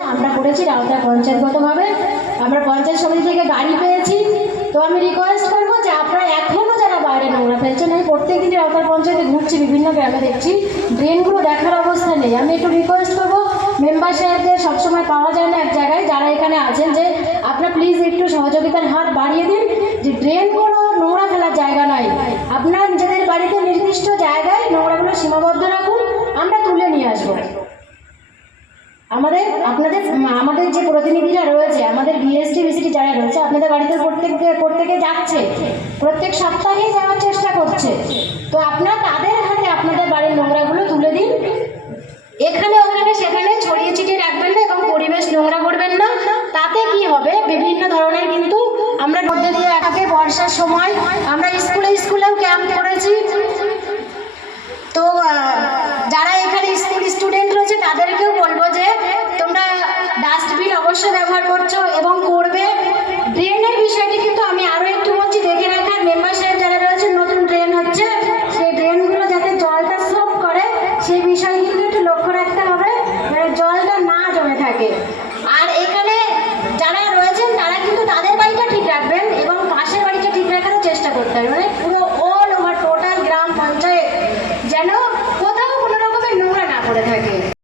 আমরা করেছি, রাউতা পঞ্চায়েতগতভাবে আমরা পঞ্চায়েত সমিতি থেকে গাড়ি পেয়েছি। তো আমি রিকোয়েস্ট করব যে আপনারা এখনও যারা বাইরে নোংরা ফেলছেন আমি প্রত্যেক দিন রাউতার পঞ্চায়েতে ঘুরছি, বিভিন্ন গ্রামে দেখছি। ড্রেনগুলো দেখার অবস্থা নেই। আমি একটু রিকোয়েস্ট করব মেম্বার সাহেবদের, সবসময় পাওয়া যায় না এক জায়গায়, যারা এখানে আছেন যে আপনারা প্লিজ একটু সহযোগিতার হাত বাড়িয়ে দিন, যে ড্রেনগুলো নোংরা ফেলার জায়গা নয়। আপনারা নিজেদের বাড়িতে নির্দিষ্ট জায়গায় নোংরাগুলো সীমাবদ্ধ রাখুন আমরা তুলে নিয়ে আসব আমাদের, আপনাদের, আমাদের যে প্রতিনিধিরা রয়েছে, আমাদের বিএসটি বিসিটি যারা রয়েছে, আপনাদের বাড়িতে প্রত্যেক প্রত্যেকে যাচ্ছে। প্রত্যেক সপ্তাহেই যাওয়ার চেষ্টা করছে। তো আপনারা তাদের হাতে আপনাদের বাড়ির নোংরাগুলো তুলে দিন। এখানে, ওখানে, সেখানে ছড়িয়ে ছিটিয়ে রাখবেন না এবং পরিবেশ নোংরা করবেন না। তাতে কি হবে? বিভিন্ন ধরনের কিন্তু আমরা মধ্যে দিয়ে একাকে বর্ষার সময় আমরা অবশ্যই ব্যবহার করছ এবং করবে। ড্রেনের বিষয়টি কিন্তু আমি আরও একটু বলছি, দেখে রাখার মেম্বার সাহেব যারা রয়েছে, নতুন ড্রেন হচ্ছে, সেই ড্রেনগুলো যাতে জলটা স্লোপ করে, সেই বিষয়